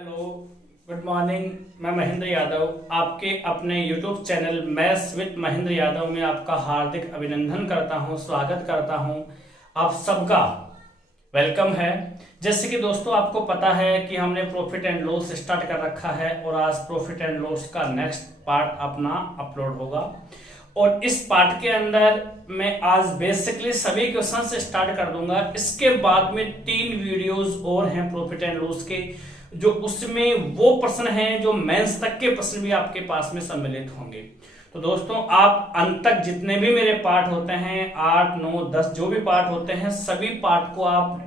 Hello, good morning. मैं महेंद्र यादव आपके अपने YouTube channel maths with Mahendra Yadav में आपका हार्दिक अभिनंदन करता हूं, स्वागत करता हूं। आप सबका वेलकम है। जैसे कि दोस्तों आपको पता है कि हमने प्रॉफिट एंड लॉस स्टार्ट कर रखा है और आज प्रॉफिट एंड लॉस का नेक्स्ट पार्ट अपना अपलोड होगा। और इस पार्ट के अंदर मैं आज बेसिकली सभी क्वेश्चन से स्टार्ट कर दूंगा। इसके बाद में 3 वीडियोस और हैं प्रॉफिट एंड लॉस के, जो उसमें वो प्रश्न हैं जो मेंस तक के प्रश्न भी आपके पास में सम्मिलित होंगे। तो दोस्तों आप अंत तक जितने भी मेरे पार्ट होते हैं 8, 9, 10 जो भी पार्ट होते हैं सभी पार्ट को आप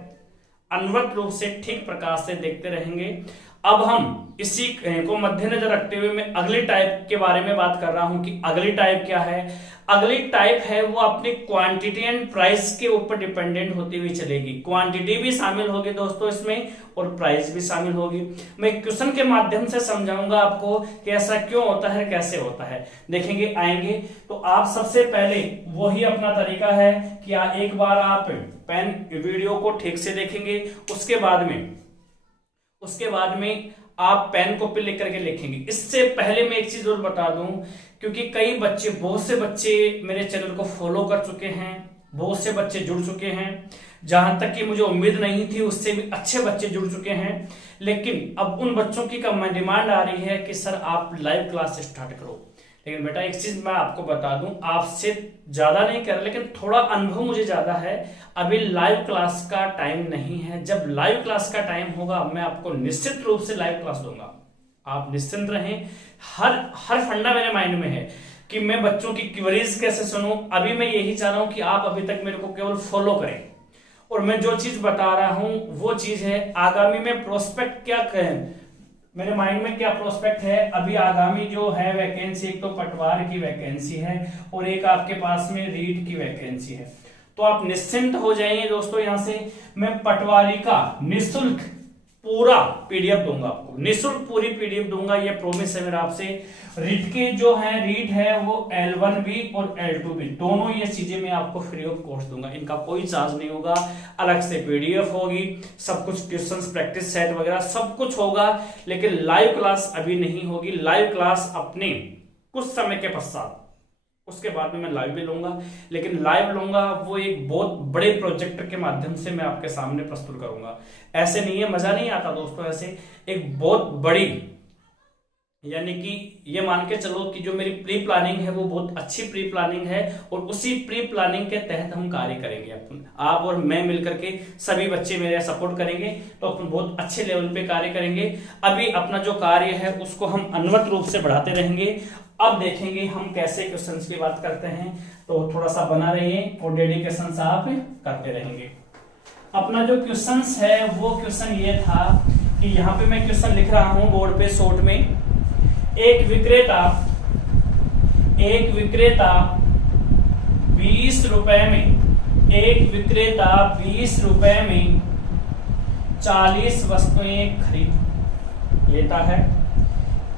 अनवरत रूप से ठीक प्रकार से देखते रहेंगे। अब हम इसी को मद्देनजर रखते हुए मैं अगली टाइप के बारे में बात कर रहा हूं कि अगली टाइप क्या है। अगली टाइप है वो अपनी क्वांटिटी एंड प्राइस के ऊपर डिपेंडेंट होती हुई चलेगी। क्वांटिटी भी शामिल होगी दोस्तों इसमें और प्राइस भी शामिल होगी। मैं क्वेश्चन के माध्यम से समझाऊंगा आपको कि ऐसा क्यों होता है, कैसे होता है, देखेंगे आएंगे। तो आप सबसे पहले वही अपना तरीका है कि एक बार आप पेन वीडियो को ठीक से देखेंगे, उसके बाद में आप पेन कॉपी लेकर के लिखेंगे। इससे पहले मैं एक चीज और बता दूं, क्योंकि कई बच्चे, बहुत से बच्चे मेरे चैनल को फॉलो कर चुके हैं, बहुत से बच्चे जुड़ चुके हैं, जहां तक कि मुझे उम्मीद नहीं थी उससे भी अच्छे बच्चे जुड़ चुके हैं। लेकिन अब उन बच्चों की डिमांड आ रही है कि सर आप लाइव क्लास स्टार्ट करो। लेकिन बेटा एक चीज मैं आपको बता दूं, आपसे ज्यादा नहीं कर, लेकिन थोड़ा अनुभव मुझे ज्यादा है। अभी लाइव क्लास का टाइम नहीं है। जब लाइव क्लास का टाइम होगा मैं आपको निश्चित रूप से लाइव क्लास दूंगा। आप निश्चिंत रहें। हर फंडा मेरे माइंड में है कि मैं बच्चों की क्वेरीज कैसे सुनूं। अभी मैं यही चाह रहा हूं कि आप अभी तक मेरे को केवल फॉलो करें और मैं जो चीज बता रहा हूं वो चीज है आगामी में प्रोस्पेक्ट क्या कहें, मेरे माइंड में क्या प्रोस्पेक्ट है। अभी आगामी जो है वैकेंसी, एक तो पटवार की वैकेंसी है और एक आपके पास में रीट की वैकेंसी है। तो आप निश्चिंत हो जाइए दोस्तों। यहां से मैं पटवारी का निःशुल्क पूरा पीडीएफ दूंगा आपको, निःशुल्क पूरी पीडीएफ दूंगा, ये प्रॉमिस है मेरा आपसे। रीट के जो है रीट है वो L1 भी और L2 भी, दोनों ये चीजें मैं आपको फ्री ऑफ कॉस्ट दूंगा। इनका कोई चार्ज नहीं होगा। अलग से पीडीएफ होगी, सब कुछ क्वेश्चंस, प्रैक्टिस सेट वगैरह सब कुछ होगा। लेकिन लाइव क्लास अभी नहीं होगी। लाइव क्लास अपने कुछ समय के पश्चात, उसके बाद में मैं लाइव भी लूंगा। लेकिन लाइव लूंगा वो एक बहुत बड़े प्रोजेक्ट के माध्यम से मैं आपके सामने प्रस्तुत करूंगा। ऐसे नहीं है, मजा नहीं आता दोस्तों। ऐसे एक बहुत बड़ी, यानी कि ये मान के चलो कि जो मेरी प्री प्लानिंग है वो बहुत अच्छी प्री प्लानिंग है और उसी प्री प्लानिंग के तहत हम कार्य करेंगे। अपन, आप और मैं मिलकर के, सभी बच्चे मेरे सपोर्ट करेंगे तो अपन बहुत अच्छे लेवल पे कार्य करेंगे। अभी अपना जो कार्य है उसको हम अनवरत रूप से बढ़ाते रहेंगे। अब देखेंगे हम कैसे क्वेश्चंस की बात करते हैं, तो थोड़ा सा बना रहिए और डेडिकेशन से आप करते रहेंगे। अपना जो क्वेश्चंस है वो क्वेश्चन ये था कि यहाँ पे मैं क्वेश्चन लिख रहा हूं बोर्ड पे शॉर्ट में। एक विक्रेता 20 रुपए में, एक विक्रेता 20 रुपए में 40 वस्तुएं खरीद लेता है।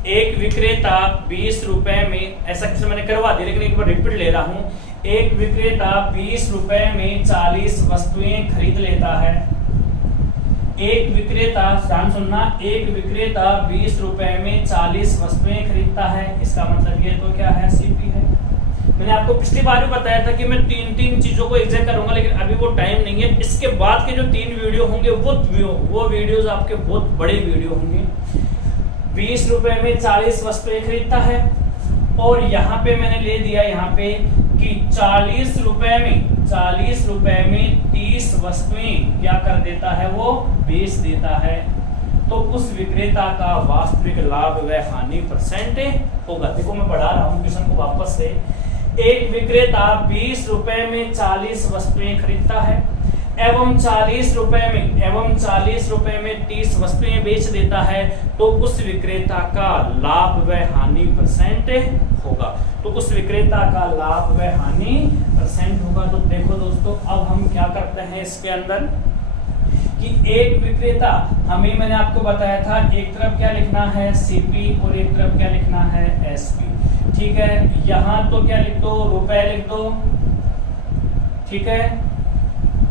एक विक्रेता 20 रुपए में, ऐसा क्वेश्चन मैंने करवा दिया लेकिन एक बार रिपीट ले रहा हूं। एक विक्रेता 20 रुपए में 40 वस्तुएं खरीद लेता है। एक विक्रेता, ध्यान सुनना, एक विक्रेता 20 रुपए में 40 वस्तुएं खरीदता है। इसका मतलब ये तो क्या है, सीपी है। मैंने आपको पिछली बार भी बताया था कि मैं 3 चीजों को एग्जैक्ट करूंगा, लेकिन अभी वो टाइम नहीं है। इसके बाद के जो 3 वीडियो होंगे वो वीडियोस आपके बहुत बड़े वीडियो होंगे। 20 रुपए में 40 वस्तुएं खरीदता है और यहाँ पे मैंने ले दिया यहाँ पे कि 40 रुपए में 30 वस्तुएं क्या कर देता है, वो बेच देता है। तो उस विक्रेता का वास्तविक लाभ व हानि परसेंट होगा। देखो मैं बढ़ा रहा हूं क्वेश्चन को वापस से। एक विक्रेता 20 रुपए में 40 वस्तुएं खरीदता है एवं 40 रुपए में 30 वस्तुएं बेच देता है। तो उस विक्रेता का लाभ व हानि परसेंट होगा। तो उस विक्रेता का लाभ व हानि परसेंट होगा। तो देखो दोस्तों अब हम क्या करते हैं इसके अंदर कि एक विक्रेता, हमें मैंने आपको बताया था एक तरफ क्या लिखना है सीपी और एक तरफ क्या लिखना है एसपी। ठीक है, यहां तो क्या लिख दो, रुपए लिख दो। ठीक है,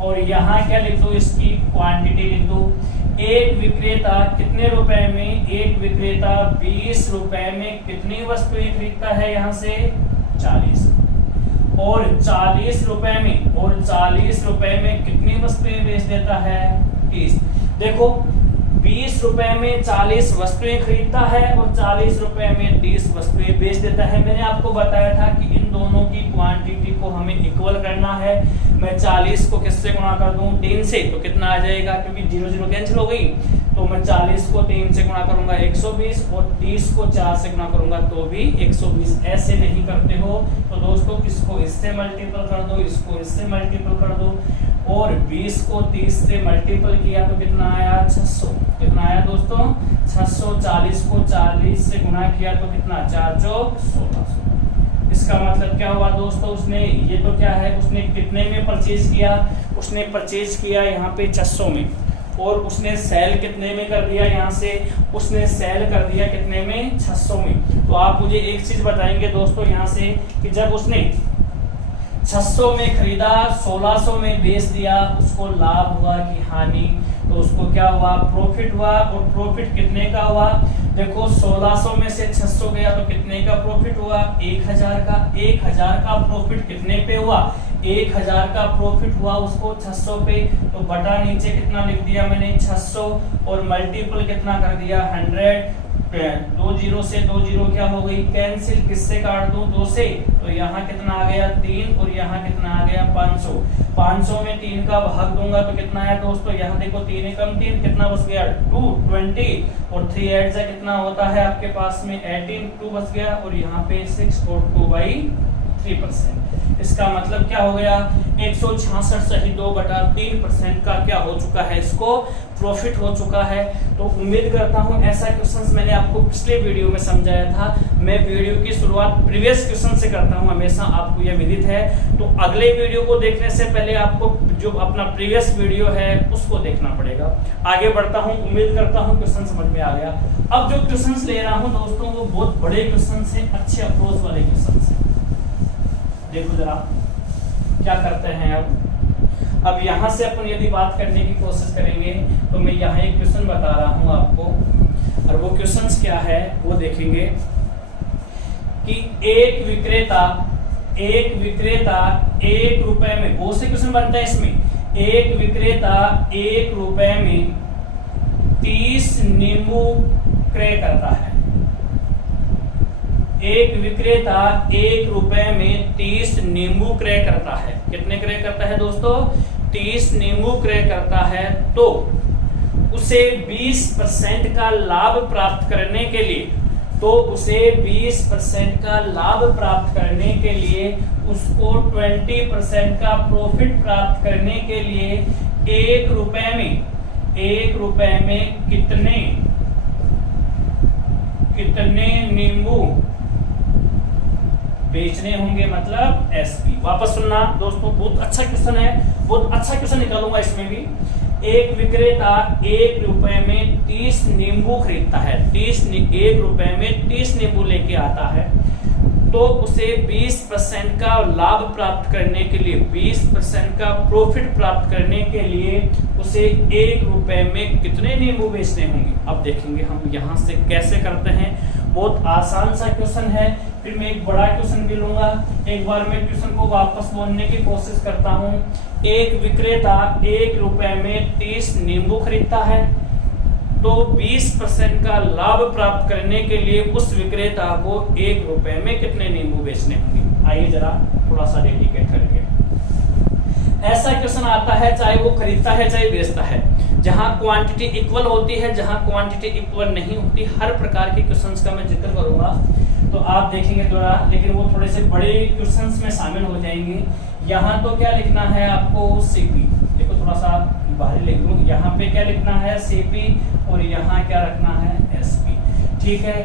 और यहां क्या लिख दो, इसकी क्वांटिटी लिख दो। एक विक्रेता कितने रुपए में, एक विक्रेता 20 रुपए में कितनी वस्तुएं खरीदता है, यहां से 40, और 40 रुपए में, और 40 रुपए में कितनी वस्तुएं बेच देता है, 30। देखो 20 रुपए में 40 वस्तुएं खरीदता है और 40 रुपए में 30 वस्तुएं बेच देता है। मैंने आपको बताया था कि इन दोनों की क्वांटिटी को हमें इक्वल करना है। मैं 40 को किससे गुणा कर दूं, 3 से, तो कितना आ जाएगा, क्योंकि 0 0 कैंसिल हो गई, तो मैं 40 को 3 से गुणा करूंगा 120, और 30 को 4 से गुणा करूंगा तो भी 120। ऐसे नहीं करते हो तो दोस्तों इसको इससे मल्टीपल कर दो, इसको इससे मल्टीपल कर दो, और 20 को 30 से मल्टीपल किया तो कितना आया, 600। कितना आया दोस्तों, 600। 40 को 40 से गुणा किया तो कितना, 4 चौक 1600। इसका मतलब क्या हुआ दोस्तों, उसने ये तो क्या है, उसने कितने में परचेज किया, उसने परचेज किया यहाँ पे 600 में, और उसने सेल कितने में कर दिया, यहाँ से उसने सेल कर दिया कितने में, 600 में। तो आप मुझे एक चीज बताएंगे दोस्तों यहाँ से कि जब उसने 600 में खरीदा, 1600 में बेच दिया, उसको लाभ हुआ कि हानि, तो उसको क्या हुआ, प्रॉफिट हुआ। और प्रॉफिट कितने का हुआ, देखो 1600 में से 600 गया तो कितने का प्रॉफिट हुआ, 1000 का। 1000 का प्रॉफिट कितने पे हुआ, 1000 का प्रॉफिट हुआ उसको 600 पे, तो बटा नीचे कितना लिख दिया मैंने, 600, और मल्टीपल कितना कर दिया, 100। 2 0 से 2 0 क्या हो गई, कैंसिल। किससे काट दूं, 2 से, तो यहाँ कितना आ गया, 3, और यहाँ कितना आ गया, 500। 500 में 3 का भाग दूंगा तो कितना आया दोस्तों, यहाँ देखो 3 एकम 3, कितना बच गया, 220, और 3 ऐड से कितना होता है आपके पास में, 18, 2 बच गया, और यहाँ पे 6 और 2/3%। इसका मतलब क्या हो गया, 166 सही 2/3% का क्या हो चुका है, इसको प्रॉफिट हो चुका है। तो उम्मीद करता हूं ऐसा क्वेश्चंस मैंने आपको पिछले वीडियो में समझाया था। मैं वीडियो की शुरुआत प्रीवियस क्वेश्चन से करता हूं, हमेशा आपको यह विदित है। तो अगले वीडियो को देखने से पहले आपको जो अपना प्रीवियस वीडियो है उसको देखना पड़ेगा। आगे बढ़ता हूं, उम्मीद करता हूं क्वेश्चन समझ में आ गया। अब जो क्वेश्चन ले रहा हूं दोस्तों वो बहुत बड़े क्वेश्चन है, अच्छे अप्रोच वाले क्वेश्चन है। देखो जरा क्या करते हैं। अब यहां से अपन यदि बात करने की कोशिश करेंगे तो मैं यहाँ एक क्वेश्चन बता रहा हूं आपको, और वो क्वेश्चन क्या है वो देखेंगे कि एक विक्रेता 1 रुपए में, बहुत से क्वेश्चन बनता है इसमें, एक विक्रेता 1 रुपए में 30 नींबू क्रय करता है। एक विक्रेता 1 रुपए में 30 नींबू क्रय करता है। कितने क्रय करता है दोस्तों, 30 नींबू क्रय करता है। तो उसे 20% का लाभ प्राप्त करने के लिए, तो उसे 20% का लाभ प्राप्त करने के लिए, उसको 20% का प्रॉफिट प्राप्त करने के लिए 1 रुपए में कितने नींबू बेचने होंगे, मतलब एसपी। वापस सुनना दोस्तों, बहुत अच्छा क्वेश्चन है, बहुत अच्छा क्वेश्चन निकालूंगा इसमें भी। एक विक्रेता 1 रुपए में 30 नींबू खरीदता है, 1 रुपए में 30 नींबू लेके आता है। तो उसे 20% का लाभ प्राप्त करने के लिए, 20% का प्रॉफिट प्राप्त करने के लिए उसे 1 रुपए में कितने नींबू बेचने होंगे। अब देखेंगे हम यहाँ से कैसे करते हैं। बहुत आसान सा क्वेश्चन है, फिर मैं एक बड़ा क्वेश्चन भी लूंगा। एक बार मैं क्वेश्चन को वापस बोलने की कोशिश करता हूँ। एक विक्रेता 1 रुपए में 30 नींबू खरीदता है, तो 20% का लाभ प्राप्त करने के लिए उस विक्रेता को 1 रुपए में कितने नींबू बेचने होंगे। आइए जरा थोड़ा सा डेडिकेट करेंगे। ऐसा क्वेश्चन आता है, चाहे वो खरीदता है चाहे बेचता है, जहां क्वांटिटी इक्वल होती है, जहां क्वांटिटी इक्वल नहीं होती, हर प्रकार के क्वेश्चंस का मैं जिक्र करूंगा, तो आप देखेंगे थोड़ा, लेकिन वो थोड़े से बड़े क्वेश्चंस में शामिल हो जाएंगे। यहाँ तो क्या लिखना है आपको, सीपी। देखो थोड़ा सा बाहर लिख दूं, यहाँ पे क्या लिखना है, सीपी, और यहाँ क्या रखना है, एसपी। ठीक है,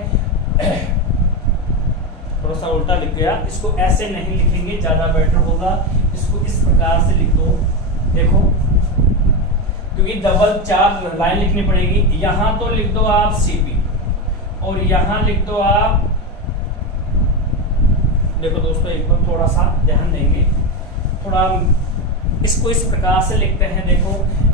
थोड़ा सा उल्टा लिख गया, इसको ऐसे नहीं लिखेंगे, ज्यादा बेटर होगा। इसको इस प्रकार से लिख दो, देखो, क्योंकि डबल 4 लाइन लिखनी पड़ेगी। यहां तो लिख दो आप सीपी, और यहां लिख दो आप, देखो दोस्तों एक बार थोड़ा सा ध्यान देंगे, थोड़ा इसको इस प्रकार से लिखते हैं, देखो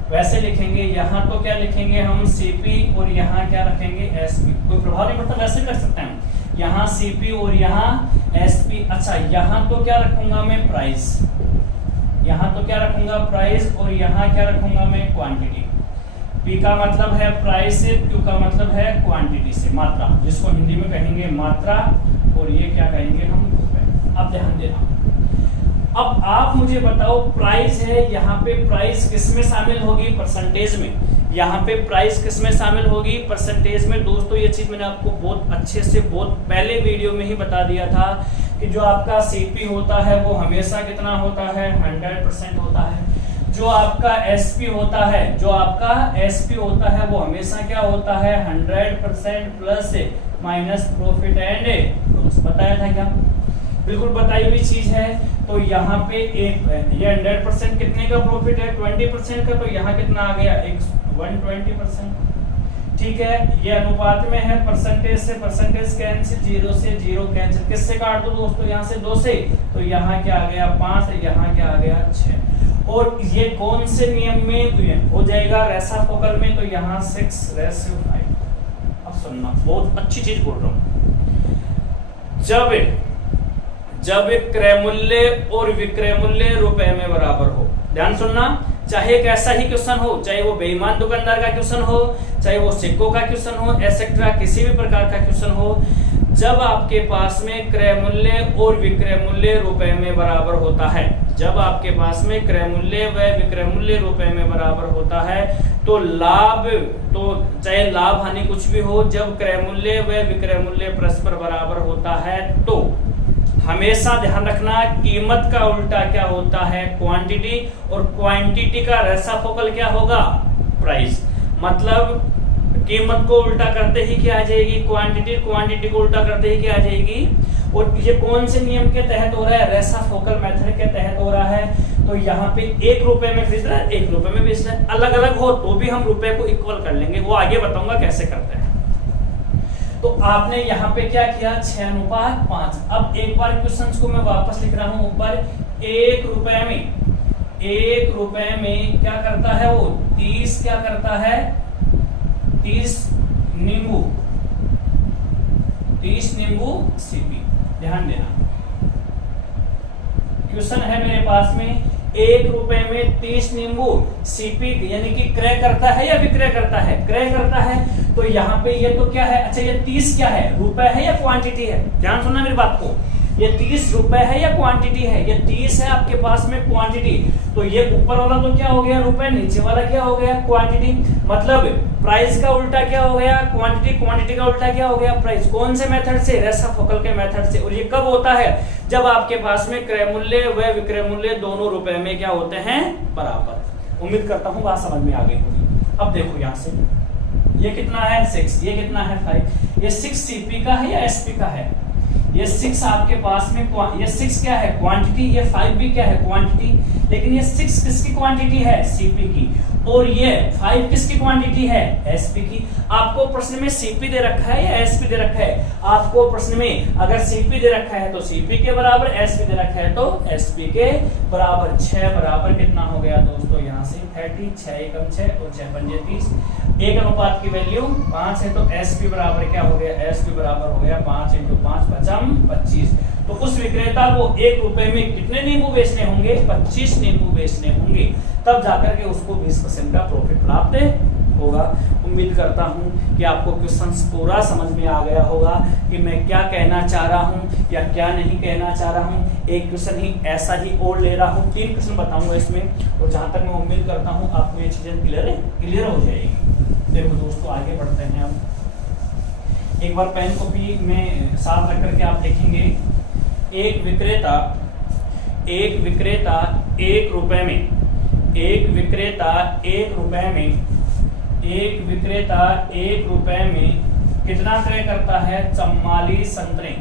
वैसे लिखेंगे, यहाँ तो क्या लिखेंगे हम सीपी और यहाँ क्या रखेंगे एसपी, कोई प्रभाव नहीं पड़ता, वैसे कर सकते हैं, यहाँ सीपी और यहाँ एसपी। अच्छा यहाँ तो क्या रखूंगा मैं प्राइस, यहाँ तो क्या रखूंगा प्राइस, और यहाँ क्या रखूंगा मैं क्वांटिटी। P का मतलब है प्राइस से, Q का मतलब है क्वांटिटी से, मात्रा, जिसको हिंदी में कहेंगे मात्रा, और ये क्या कहेंगे हम रुपए। अब ध्यान देना, अब आप मुझे बताओ प्राइस है, यहाँ पे प्राइस किस में शामिल होगी, परसेंटेज में। यहाँ पे प्राइस किस में शामिल होगी, परसेंटेज में। दोस्तों ये चीज मैंने आपको बहुत अच्छे से बहुत पहले वीडियो में ही बता दिया था कि जो आपका सीपी होता है वो हमेशा कितना होता है, 100% होता है। जो आपका एसपी होता है, जो आपका एसपी होता है वो हमेशा क्या होता है, 100% plus minus profit and loss. बताया था क्या, बिल्कुल बताई हुई चीज है। तो यहाँ पे ये 100% कितने का प्रॉफिट है, 20% का, तो यहाँ कितना आ गया 120%। ठीक है, ये अनुपात में है, परसेंटेज से परसेंटेज कैंसिल, 0 से 0 कैंसिल, किससे काट दो दोस्तों, यहाँ से 2 से, तो यहाँ क्या आ गया 5, यहाँ क्या आ गया 6। और ये कौन से नियम में हो जाएगा, रेसाफोकल में, तो यहाँ 6:5। अब सुनना, बहुत अच्छी चीज बोल रहा हूं। जब क्रय मूल्य और विक्रय मूल्य रुपए में बराबर हो, ध्यान सुनना, चाहे एक ऐसा ही क्वेश्चन हो, चाहे वो बेईमान दुकानदार का क्वेश्चन हो, चाहे वो सिक्कों का क्वेश्चन हो, एसेट्रा किसी भी प्रकार का क्वेश्चन हो, जब आपके पास में क्रय मूल्य और विक्रय मूल्य रुपए में बराबर होता है, जब आपके पास में क्रय मूल्य व विक्रय मूल्य रुपए में बराबर होता है, तो लाभ, तो चाहे लाभ हानि कुछ भी हो, जब क्रय मूल्य व विक्रय मूल्य परस्पर बराबर होता है, तो हमेशा ध्यान रखना कीमत का उल्टा क्या होता है, क्वांटिटी, और क्वांटिटी का रेसाफोकल क्या होगा, प्राइस। मतलब कीमत को उल्टा करते ही क्या आ जाएगी, क्वांटिटी, क्वांटिटी को उल्टा करते ही क्या आ जाएगी। और ये कौन से नियम के तहत हो रहा है, रेसाफोकल मेथड के तहत हो रहा है। तो यहाँ पे 1 रुपए में खरीद रहा है, 1 रुपए में बेच रहा है, अलग अलग हो तो भी हम रुपए को इक्वल कर लेंगे, वो आगे बताऊंगा कैसे करते हैं। तो आपने यहाँ पे क्या किया, 6:5। अब एक बार क्वेश्चन को मैं वापस लिख रहा हूं ऊपर, 1 रुपए में क्या करता है वो, 30 क्या करता है, 30 नींबू सीपी। ध्यान देना, क्वेश्चन है मेरे पास में, 1 रुपए में 30 नींबू सीपी, यानी कि क्रय करता है या विक्रय करता है, क्रय करता है। तो यहाँ पे ये तो क्या है, अच्छा ये 30 क्या है, रुपए है या क्वांटिटी है, ध्यान सुनना मेरी बात को, ये 30 रुपए है या क्वांटिटी है, ये 30 है आपके पास में क्वांटिटी, तो ये ऊपर वाला तो क्या हो गया रुपए, नीचे वाला क्या हो गया क्वांटिटी। मतलब प्राइस का उल्टा क्या हो गया क्वांटिटी, क्वांटिटी का उल्टा क्या हो गया प्राइस। कौन से मेथड से, रेसाफोकल के मेथड से। और ये कब होता है, जब आपके पास में क्रय मूल्य व विक्रय मूल्य दोनों रुपए में क्या होते हैं, बराबर। उम्मीद करता हूं बात समझ में आ गई होगी। अब देखो यहां से, ये कितना है 6, ये कितना है 5, ये 6 सीपी का है या एसपी का है, ये 6 आपके पास में, ये 6 क्या है क्वांटिटी, ये 5 भी क्या है क्वांटिटी, लेकिन ये 6 किसकी क्वांटिटी है, सीपी की, और ये 5 किसकी क्वांटिटी है, एसपी की। आपको प्रश्न में सीपी दे रखा है या एसपी दे रखा है, आपको प्रश्न में अगर सीपी दे रखा है तो सीपी के बराबर, एसपी दे रखा है तो एसपी के बराबर। 6 बराबर कितना हो गया दोस्तों, यहाँ से 30, 6 एकम 6 और 6 पंजे 30, एक अनुपात की वैल्यू 5 है, तो एसपी बराबर क्या हो गया, एसपी बराबर हो गया 5 × 5 = 25। तो उस विक्रेता को 1 रुपए में कितने नींबू बेचने होंगे, 25 नींबू बेचने होंगे, तब जाकर के उसको 20% का प्रॉफिट प्राप्त होगा। उम्मीद करता हूं कि आपको क्वेश्चन पूरा समझ में आ गया होगा कि मैं क्या कहना चाह रहा हूं या क्या नहीं कहना चाह रहा हूं। एक क्वेश्चन ही ऐसा ही और ले रहा हूं, 3 क्वेश्चन बताऊंगा इसमें, और जहां तक मैं उम्मीद करता हूं आपको ये चीजें क्लियर हो जाएगी। देखो दोस्तों आगे बढ़ते हैं। अब एक बार पेन कॉपी में साथ रख करके आप लिखेंगे, एक विक्रेता 1 रुपए में, एक विक्रेता 1 रुपए में कितना क्रय करता है, 44 संतरे।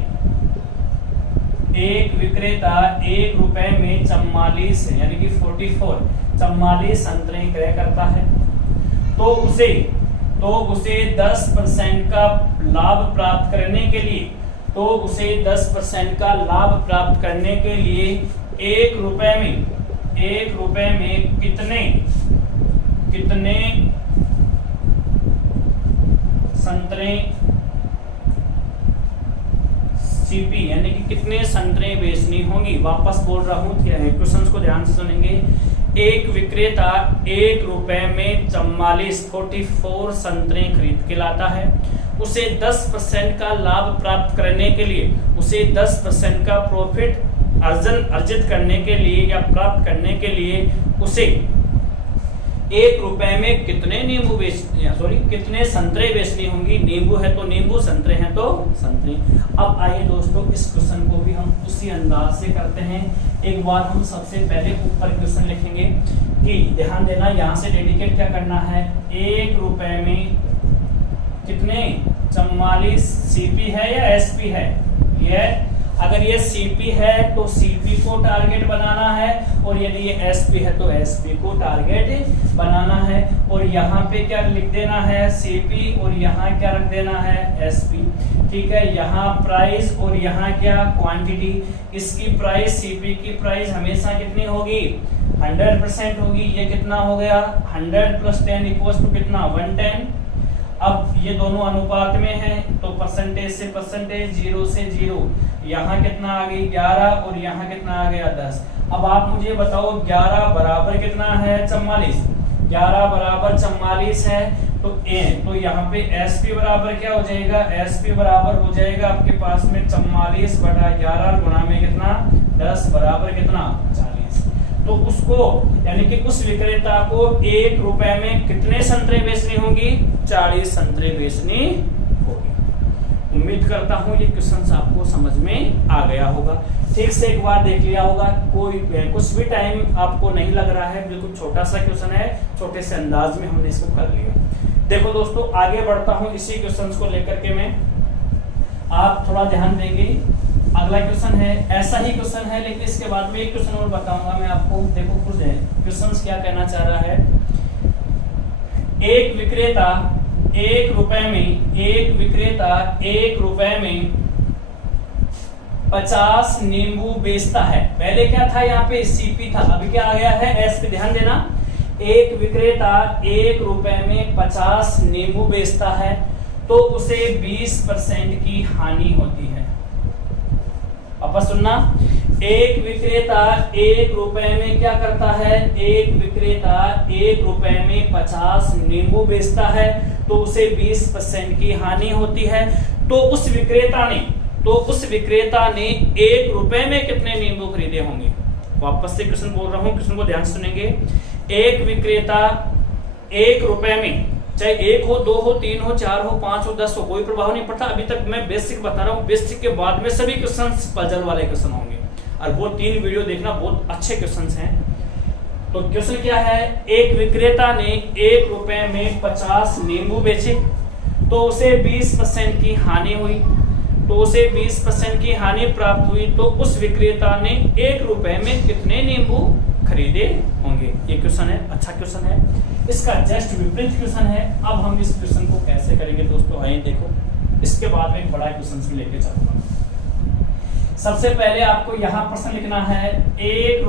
एक विक्रेता 1 रुपए में 44 यानी कि 44 संतरे क्रय करता है, तो उसे 10% का लाभ प्राप्त करने के लिए, तो उसे 10% का लाभ प्राप्त करने के लिए 1 रुपए में 1 रुपए में कितने संतरे सीपी यानी कि कितने संतरे बेचनी होंगी। वापस बोल रहा हूं, क्वेश्चन को ध्यान से सुनेंगे। एक विक्रेता 1 रुपए में 44 संतरे खरीद के लाता है। उसे 10% का लाभ प्राप्त करने के लिए, उसे 10% का प्रॉफिट अर्जित करने के लिए या प्राप्त करने के लिए उसे 1 रुपए में कितने कितने संतरे बेचनी होंगी। नींबू है तो नींबू, संतरे हैं तो संतरे। अब आइए दोस्तों, इस क्वेश्चन को भी हम उसी अंदाज से करते हैं। एक बार हम सबसे पहले ऊपर क्वेश्चन लिखेंगे कि ध्यान देना, यहाँ से डेडिकेट क्या करना है। 1 रुपए में कितने 44 सीपी है या एसपी है। ये अगर ये सीपी है तो सीपी को टारगेट बनाना है, और यदि ये एसपी है तो एसपी को टारगेट बनाना है। और यहाँ पे क्या लिख देना है, सीपी, और यहाँ क्या रख देना है, एसपी। ठीक है, यहाँ प्राइस और यहाँ क्या, क्वांटिटी। इसकी प्राइस, सीपी की प्राइस हमेशा कितनी होगी, 100% होगी। ये कितना हो गया, 100 + 10 = कितना, 110। अब ये दोनों अनुपात में है तो परसेंटेज से परसेंटेज, 0 से 0, यहाँ कितना आ गई 11, और यहाँ कितना आ गया 10। अब आप मुझे बताओ 11 बराबर कितना है, 44। 11 बराबर 44 है तो यहाँ पे एसपी बराबर क्या हो जाएगा, एसपी बराबर हो जाएगा आपके पास में 44/11 गुणा में कितना, 10 बराबर कितना, 40। तो उसको यानी कि उस विक्रेता को 1 रुपए में कितने संतरे बेचनी होंगी, 40 संतरे बेचनी होगी। उम्मीद करता हूं ये क्वेश्चन आपको समझ में आ गया होगा। ठीक से एक बार देख लिया होगा, कोई कुछ भी टाइम आपको नहीं लग रहा है। बिल्कुल छोटा सा क्वेश्चन है, छोटे से अंदाज में हमने इसको कर लिया। देखो दोस्तों, आगे बढ़ता हूं इसी क्वेश्चन को लेकर के मैं, आप थोड़ा ध्यान देंगे। अगला क्वेश्चन है, ऐसा ही क्वेश्चन है लेकिन इसके बाद में एक क्वेश्चन और बताऊंगा मैं आपको। देखो कुछ है क्वेश्चन क्या कहना चाह रहा है। एक विक्रेता 1 रुपए में 50 नींबू बेचता है। पहले क्या था, यहाँ पे सीपी था, अभी क्या आ गया है, एसपी। ध्यान देना, एक विक्रेता 1 रुपए में 50 नींबू बेचता है तो उसे 20% की हानि होती है। अब सुनना, एक विक्रेता 1 रुपए में क्या करता है, एक विक्रेता 1 रुपए में 50 नींबू बेचता है तो उसे 20% की हानि होती है। तो उस विक्रेता ने 1 रुपए में कितने नींबू खरीदे होंगे। वापस से क्वेश्चन बोल रहा हूं, क्वेश्चन को ध्यान से सुनेंगे। एक विक्रेता 1 रुपए में, चाहे 1 हो, 2 हो, 3 हो, 4 हो, 5 हो, 10 हो, कोई प्रभाव नहीं पड़ता। अभी तक मैं बेसिक बता रहा हूँ, बेसिक के बाद में सभी क्वेश्चन पजल वाले क्वेश्चन होंगे, और वो 3 वीडियो देखना, बहुत अच्छे क्वेश्चन हैं। तो क्वेश्चन क्या है, एक विक्रेता ने 1 रुपए में 50 नींबू बेचे तो उसे 20% की हानि हुई, तो उसे 20% की हानि प्राप्त हुई। तो उस विक्रेता ने 1 रुपए में कितने नींबू खरीदे होंगे। ये क्वेश्चन है, अच्छा क्वेश्चन है। इसका जस्ट विपरीत क्वेश्चन है। अब हम इस क्वेश्चन को कैसे करेंगे दोस्तों, आइए देखो। इसके बाद में एक बड़ा क्वेश्चन भी लेके चलूंगा। सबसे पहले आपको यहाँ प्रश्न लिखना है, 1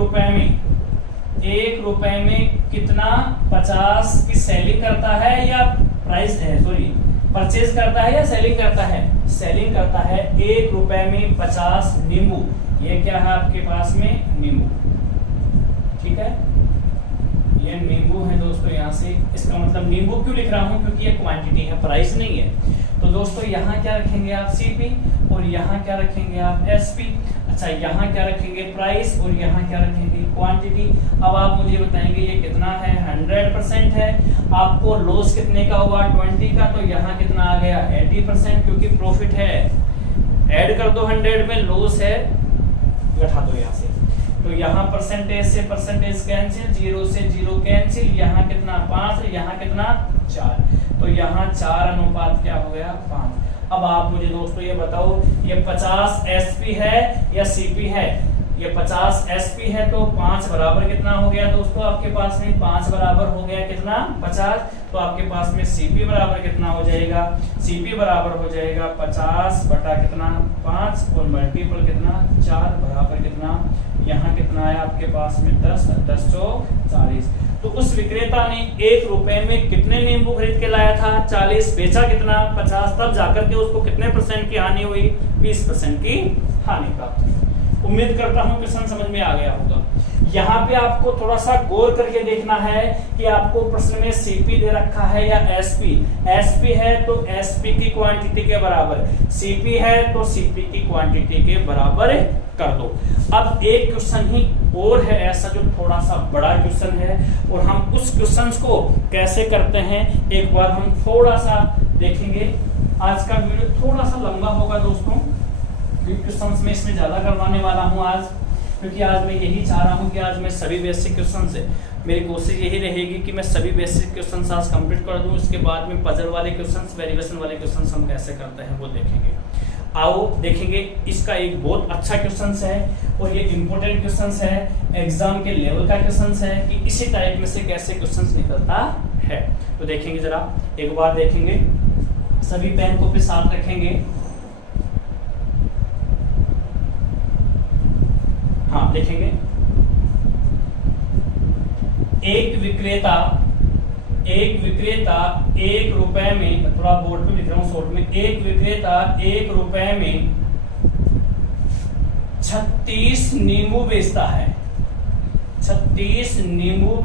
रुपए में कितना 50 की सेलिंग करता है या प्राइस है, सॉरी परचेज करता है या सेलिंग करता है, सेलिंग करता है। 1 रुपए में 50 नींबू, ये क्या है आपके पास में, नींबू। ठीक है, ये नींबू है दोस्तों। यहाँ से इसका मतलब नींबू क्यों लिख रहा हूँ, क्योंकि ये क्वांटिटी है, प्राइस नहीं है। तो दोस्तों यहाँ क्या रखेंगे आप, सीपी, और यहाँ क्या रखेंगे आप, एसपी। अच्छा, यहाँ क्या रखेंगे, प्राइस, और यहाँ क्या रखेंगे, क्वांटिटी। अब आप मुझे बताएंगे ये कितना है, 100% है। आपको लॉस कितने का हुआ, 20 का, तो यहाँ कितना आ गया, 80%, क्योंकि प्रॉफिट है। ऐड कर दो 100 में, लॉस है घटा दो यहाँ से। तो यहाँ परसेंटेज से परसेंटेज कैंसिल, 0 से 0 कैंसिल। यहाँ कितना 5, यहाँ कितना 4, तो यहाँ 4 अनुपात क्या हो गया, 5। अब आप मुझे दोस्तों ये बताओ, ये 50 एसपी है या सीपी है। ये 50 SP है तो 5 बराबर कितना हो गया दोस्तों आपके पास में 5 बराबर हो गया कितना 50, तो आपके पास में CP बराबर कितना हो जाएगा, CP बराबर हो जाएगा 50 बटा कितना 5 और मल्टीपल कितना 4 बराबर कितना, यहाँ कितना है आपके पास में 10, 10 चौ 40। तो उस विक्रेता ने 1 रुपए में कितने नींबू खरीद के लाया था 40, बेचा कितना 50, तब जाकर के उसको कितने % की हानि हुई 20% की हानि प्राप्त हुई। उम्मीद करता हूं क्वेश्चन समझ में आ गया होगा। यहाँ पे आपको थोड़ा सा गौर करके देखना है कि आपको प्रश्न में CP दे रखा है या SP। SP है तो SP की क्वांटिटी के बराबर, CP है तो CP की क्वांटिटी के बराबर कर दो। अब एक क्वेश्चन ही और है ऐसा जो थोड़ा सा बड़ा क्वेश्चन है, और हम उस क्वेश्चन को कैसे करते हैं एक बार हम थोड़ा सा देखेंगे। आज का वीडियो थोड़ा सा लंबा होगा दोस्तों, क्वेश्चंस में इसमें ज्यादा करवाने वाला हूं आज, क्योंकि आज मैं यही चाह रहा हूं कि आज मैं सभी बेसिक क्वेश्चन से, मेरी कोशिश यही रहेगी कि मैं सभी बेसिक क्वेश्चन आज कंप्लीट कर दूं। इसके बाद में पजल वाले क्वेश्चन, वेरिएशन वाले क्वेश्चन हम कैसे करते हैं वो देखेंगे। आओ देखेंगे, इसका एक बहुत अच्छा क्वेश्चन है और ये इंपॉर्टेंट क्वेश्चन है, एग्जाम के लेवल का क्वेश्चन है कि इसी टाइप में से कैसे क्वेश्चन निकलता है। तो देखेंगे जरा एक बार देखेंगे, सभी पेन कॉपी साथ रखेंगे। हाँ देखेंगे, एक विक्रेता 1 रुपए में, थोड़ा बोर्ड पे लिख रहा हूं शॉर्ट में, एक विक्रेता 1 रुपए में 36 नींबू बेचता है, 36 नींबू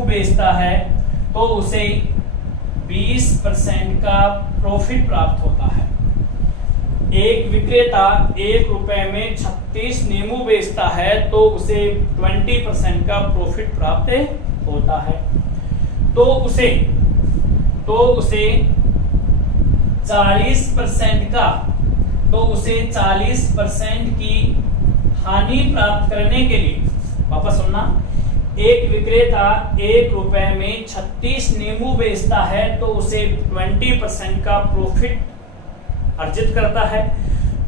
बेचता है तो उसे 20% का प्रॉफिट प्राप्त होता है। एक विक्रेता 1 रुपए में 36 नींबू बेचता है तो उसे 20% का प्रॉफिट प्राप्त होता है। तो उसे 40% की हानि प्राप्त करने के लिए, वापस सुनना, एक विक्रेता 1 रुपए में 36 नींबू बेचता है तो उसे 20% का प्रॉफिट अर्जित करता है,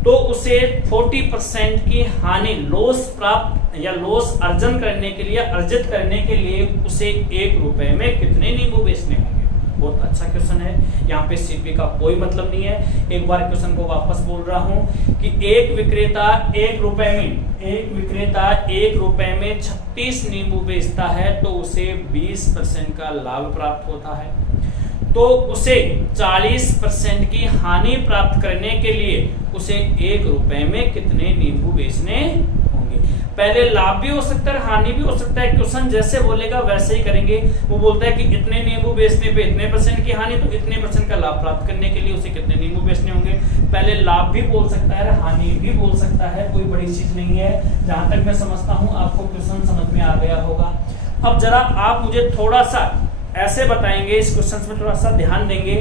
तो उसे 40% की हानि लॉस प्राप्त या लॉस अर्जन करने के लिए, अर्जित करने के लिए उसे 1 रुपए में कितने नींबू बेचने होंगे। बहुत अच्छा क्वेश्चन है, यहाँ पे CP का कोई मतलब नहीं है। एक बार क्वेश्चन को वापस बोल रहा हूं कि एक विक्रेता 1 रुपए में 36 नींबू बेचता है तो उसे 20% का लाभ प्राप्त होता है, तो उसे 40% की हानि प्राप्त करने के लिए उसे 1 रुपए में कितने नींबू बेचने होंगे। पहले लाभ भी हो सकता है, हानि भी हो सकता है, क्वेश्चन जैसे बोलेगा वैसे ही करेंगे। वो बोलता है कि इतने नींबू बेचने पे इतने % की हानि, तो इतने % का लाभ प्राप्त करने के लिए उसे कितने नींबू बेचने होंगे। पहले लाभ भी बोल सकता है, हानि भी बोल सकता है, कोई बड़ी चीज नहीं है। जहां तक मैं समझता हूं आपको क्वेश्चन समझ में आ गया होगा। अब जरा आप मुझे थोड़ा सा ऐसे बताएंगे, इस क्वेश्चन में थोड़ा सा ध्यान देंगे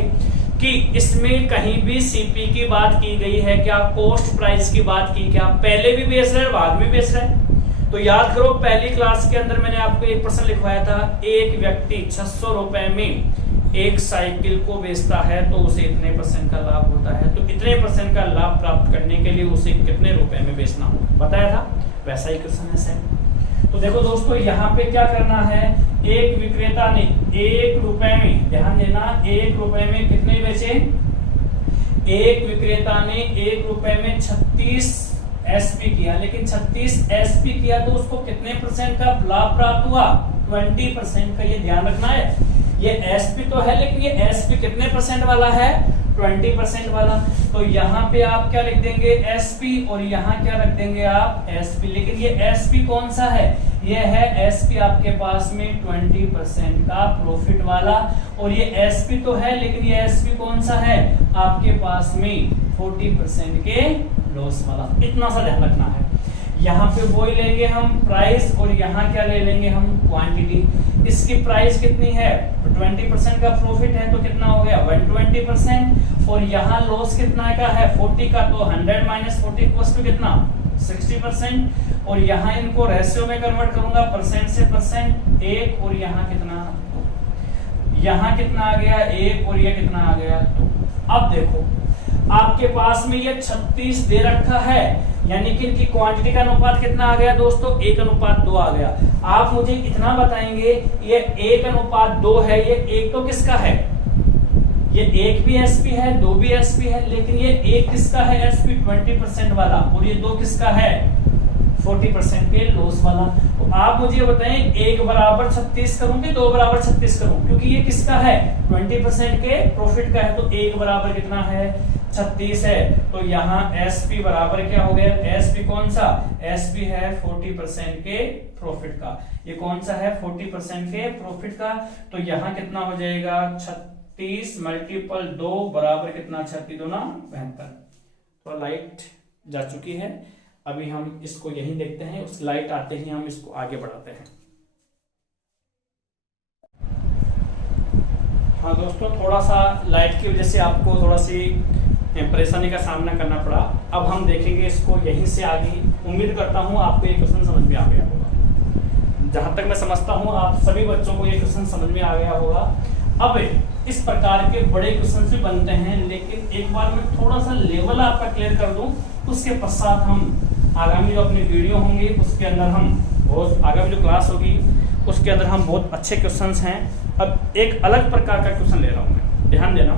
कि इसमें कहीं भी CP की बात की गई है क्या, कॉस्ट प्राइस की बात की क्या, पहले भी बेच रहा है बाद में बेच रहा है। तो याद करो पहली क्लास के अंदर मैंने आपको एक प्रश्न लिखवाया था, एक व्यक्ति 600 रुपए में एक साइकिल को बेचता है तो उसे इतने % का लाभ होता है, तो इतने % का लाभ प्राप्त करने के लिए उसे कितने रुपए में बेचना हो, बताया था। वैसा ही क्वेश्चन है सेम। तो देखो दोस्तों यहाँ पे क्या करना है, एक विक्रेता ने 1 रुपए में, ध्यान देना, 1 रुपए में कितने बेचे, एक विक्रेता ने 1 रुपए में 36 SP किया, लेकिन 36 SP किया तो उसको कितने % का लाभ प्राप्त हुआ, 20% का। ये ध्यान रखना है, ये SP तो है लेकिन ये SP कितने % वाला है, 20% वाला। तो यहाँ पे आप क्या लिख देंगे SP, और यहाँ क्या रख देंगे आप SP, लेकिन ये SP कौन सा है, ये है SP आपके पास में 20% का प्रॉफिट वाला, और ये SP तो है लेकिन ये SP कौन सा है आपके पास में 40% के लॉस वाला। इतना सा ध्यान रखना है। यहाँ पे वो ही लेंगे हम प्राइस, और यहाँ क्या ले लेंगे हम, क्वांटिटी। इसकी प्राइस कितनी है, 20% का प्रॉफिट है तो कितना हो गया 120%, और यहाँ लॉस कितना का है 40 का, तो 100 माइनस 40 इक्वल्स टू कितना 60%, और यहाँ इनको रेशियो में कन्वर्ट करूंगा % से %, 1, और यहाँ कितना, यहाँ कितना आ गया 1, और ये कितना आ गया 2। अब देखो आपके पास में ये 36 दे रखा है, यानी कि इनकी क्वांटिटी का अनुपात कितना आ गया दोस्तों, 1:2 आ गया। आप मुझे इतना बताएंगे ये 1:2 है, ये एक तो किसका है, ये एक भी एसपी है, 2 भी एसपी है, लेकिन ये एक किसका है एसपी 20% वाला, और ये 2 किसका है 40% के लॉस वाला। तो आप मुझे बताएं 1 बराबर 36 करूं कि 2 बराबर 36 करूं, क्योंकि ये किसका है 20% के प्रॉफिट का है, तो 1 बराबर कितना है 36 है। तो यहाँ एसपी बराबर क्या हो गया, एसपी कौन सा, एसपी है 40% के प्रॉफिट का, ये कौन सा है 40% के प्रॉफिट का। तो यहाँ कितना हो जाएगा 36 मल्टीपल 2 बराबर कितना 36 दूना 72। तो लाइट जा चुकी है, अभी हम इसको यहीं देखते हैं, उस लाइट आते ही हम इसको आगे बढ़ाते हैं। हाँ दोस्तों, थोड़ा सा लाइट की वजह से आपको थोड़ा सी परेशानी का सामना करना पड़ा। अब हम देखेंगे इसको यहीं से आगे। उम्मीद करता हूँ आपको ये क्वेश्चन समझ में आ गया होगा। जहां तक मैं समझता हूँ आप सभी बच्चों को ये क्वेश्चन समझ में आ गया होगा। अब इस प्रकार के बड़े क्वेश्चन भी बनते हैं, लेकिन एक बार मैं थोड़ा सा लेवल आपका क्लियर कर दूं, उसके पश्चात हम आगामी जो अपनी वीडियो होंगी उसके अंदर हम बहुत आगामी जो क्लास होगी उसके अंदर हम बहुत अच्छे क्वेश्चंस हैं। अब एक अलग प्रकार का क्वेश्चन ले रहा हूं मैं, ध्यान देना।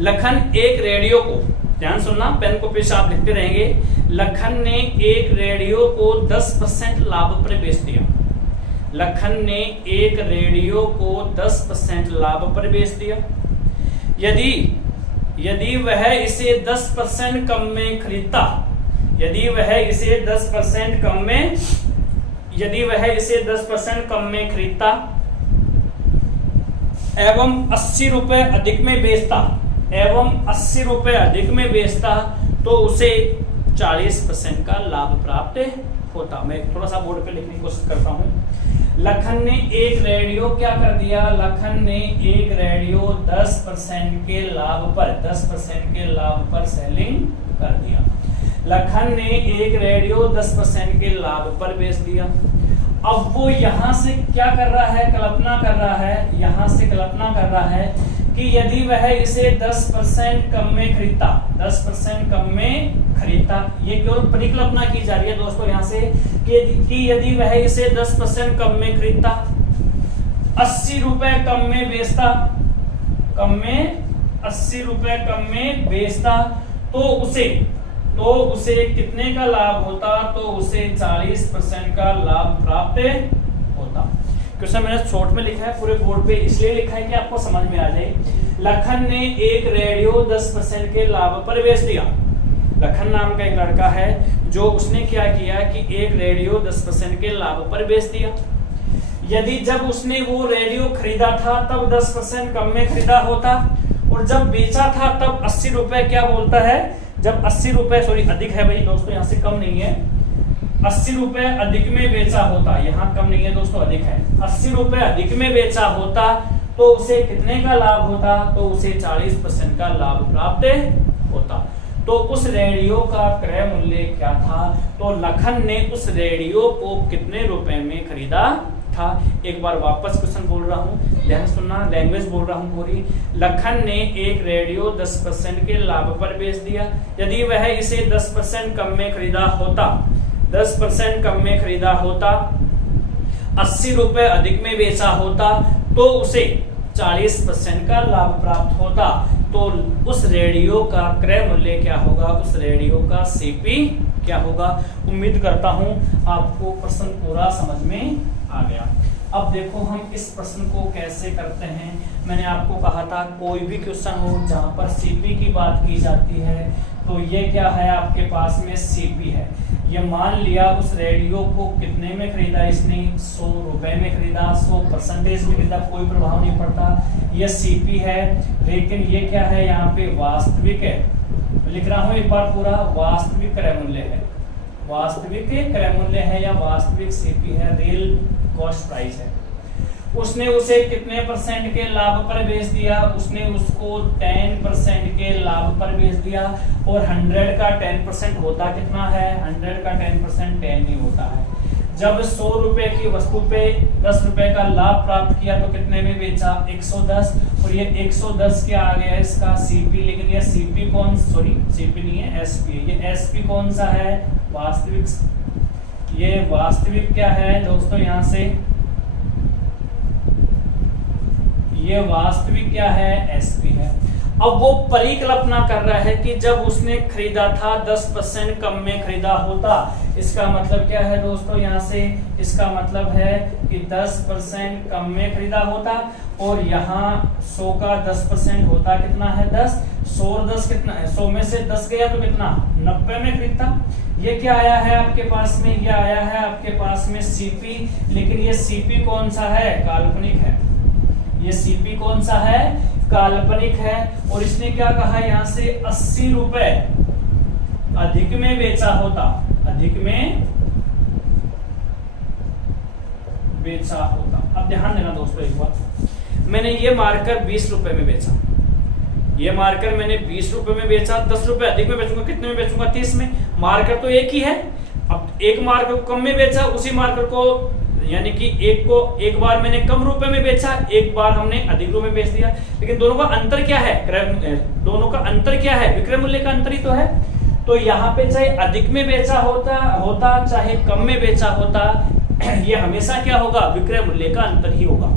लखन एक रेडियो को, ध्यान सुनना, पेन को पेश आप लिखते रहेंगे। लखन ने एक रेडियो को 10% लाभ पर बेच दिया। लखन ने एक रेडियो को 10% लाभ पर बेच दिया। यदि वह इसे 10% कम में खरीदता, यदि वह इसे 10% कम में, यदि वह इसे 10% कम में खरीदता एवं 80 रुपए अधिक में बेचता, एवं 80 रुपए अधिक में बेचता, तो उसे 40% का लाभ प्राप्त होता। मैं थोड़ा सा बोर्ड पे लिखने की कोशिश करता हूं। लखन ने एक रेडियो क्या कर दिया, लखन ने एक रेडियो 10% के लाभ पर, 10% के लाभ पर सेलिंग कर दिया। लखन ने एक रेडियो 10% के लाभ पर बेच दिया। अब वो यहां से क्या कर रहा है, कल्पना कर रहा है, यहां से कल्पना कर रहा है कि यदि वह इसे 10% कम में खरीदता, 10% कम में खरीदता, ये केवल परिकल्पना की जा रही है दोस्तों यहां से कि यदि वह इसे 10% कम में खरीदता, 80 रुपए कम में बेचता, कम में 80 रुपए कम में बेचता, तो उसे कितने का लाभ होता, तो उसे 40% का लाभ प्राप्त होता। क्वेश्चन मैंने शॉर्ट में लिखा है, पूरे बोर्ड पे इसलिए लिखा है कि आपको समझ में आ जाए। लखन ने एक रेडियो 10% के लाभ पर बेच दिया। लखन नाम का एक लड़का है जो उसने क्या किया कि एक रेडियो 10% के लाभ पर बेच दिया। यदि जब उसने वो रेडियो खरीदा था तब 10% कम में खरीदा होता, और जब बेचा था तब 80 रुपए क्या बोलता है, जब 80 रुपए अधिक है भाई दोस्तों, यहाँ से कम नहीं है, 80 रुपए अधिक में बेचा होता, यहाँ कम नहीं है दोस्तों अधिक है, 80 रुपए अधिक में बेचा होता, तो उसे कितने का लाभ होता, तो उसे 40% का लाभ प्राप्त होता। तो उस रेडियो का क्रय मूल्य क्या था, तो लखन ने उस रेडियो को कितने रुपए में खरीदा था। एक बार वापस क्वेश्चन बोल रहा हूं, ध्यान सुनना, लैंग्वेज बोल रहा हूं पूरी। लखन ने एक रेडियो 10% के लाभ पर बेच दिया। यदि वह इसे 10% कम में खरीदा होता, 10% कम में खरीदा होता, 80 रुपए अधिक में बेचा होता, तो उसे 40% का लाभ प्राप्त होता। तो उस रेडियो का क्रय मूल्य क्या होगा, उस रेडियो का सीपी क्या होगा। उम्मीद करता हूं आपको प्रश्न पूरा समझ में आ गया। अब देखो हम इस प्रश्न को कैसे करते हैं। मैंने आपको कहा था कोई भी क्वेश्चन हो जहां पर सीपी की बात की जाती है, तो ये क्या है आपके पास में सीपी है। ये मान लिया उस रेडियो को कितने में खरीदा इसने, 100 रुपए में खरीदा, 100% में खरीदा, कोई प्रभाव नहीं पड़ता, ये सीपी है। लेकिन ये क्या है, यहाँ पे वास्तविक है, लिख रहा हूं एक बार पूरा, वास्तविक क्रय मूल्य है, वास्तविक क्रय मूल्य है या वास्तविक सीपी है, रियल कॉस्ट प्राइस है। उसने उसे कितने परसेंट के लाभ पर बेच दिया, उसने उसको 10% के लाभ पर बेच दिया। और 100 का 10% होता कितना है, 100 का 10% 10 ही होता है। जब 100 रुपए की वस्तु पे 10 रुपए का लाभ प्राप्त किया तो कितने में बेचा, 110। और ये 110 क्या आ गया इसका सीपी, लेकिन ये सीपी कौन, सॉरी सीपी नहीं है एसपी, ये एसपी कौन सा है, वास्तविक। ये वास्तविक क्या है दोस्तों, यहां से ये वास्तविक क्या है, एसपी है। अब वो परिकल्पना कर रहा है कि जब उसने खरीदा था 10% कम में खरीदा होता, इसका मतलब क्या है दोस्तों, यहाँ से इसका मतलब है कि 10% कम में खरीदा होता, और यहाँ 100 का 10% होता कितना है 10, 100 और 10 कितना है, 100 में से 10 गया तो कितना 90 में खरीदता। ये क्या आया है आपके पास में, ये आया है आपके पास में सीपी, लेकिन ये सीपी कौन सा है, काल्पनिक है। ये सीपी कौन सा है, काल्पनिक है। और इसने क्या कहा यहाँ से 80 रुपए अधिक में बेचा होता, अधिक में बेचा होता। अब ध्यान देना दोस्तों एक बात, मैंने ये मार्कर 20 रुपए में बेचा, ये मार्कर मैंने 20 रुपए में बेचा, 10 रुपए अधिक में बेचूंगा, कितने में बेचूंगा 30 में। मार्कर तो एक ही है, अब एक मार्कर को कम में बेचा, उसी मार्कर को यानी कि एक बार मैंने कम रुपए में बेचा, एक बार हमने अधिक रुपए में बेच दिया, लेकिन दोनों का अंतर क्या है, दोनों का अंतर क्या है, विक्रय मूल्य का अंतर ही तो है। तो यहाँ पे चाहे अधिक में बेचा होता चाहे कम में बेचा होता, ये हमेशा क्या होगा, विक्रय मूल्य का अंतर ही होगा।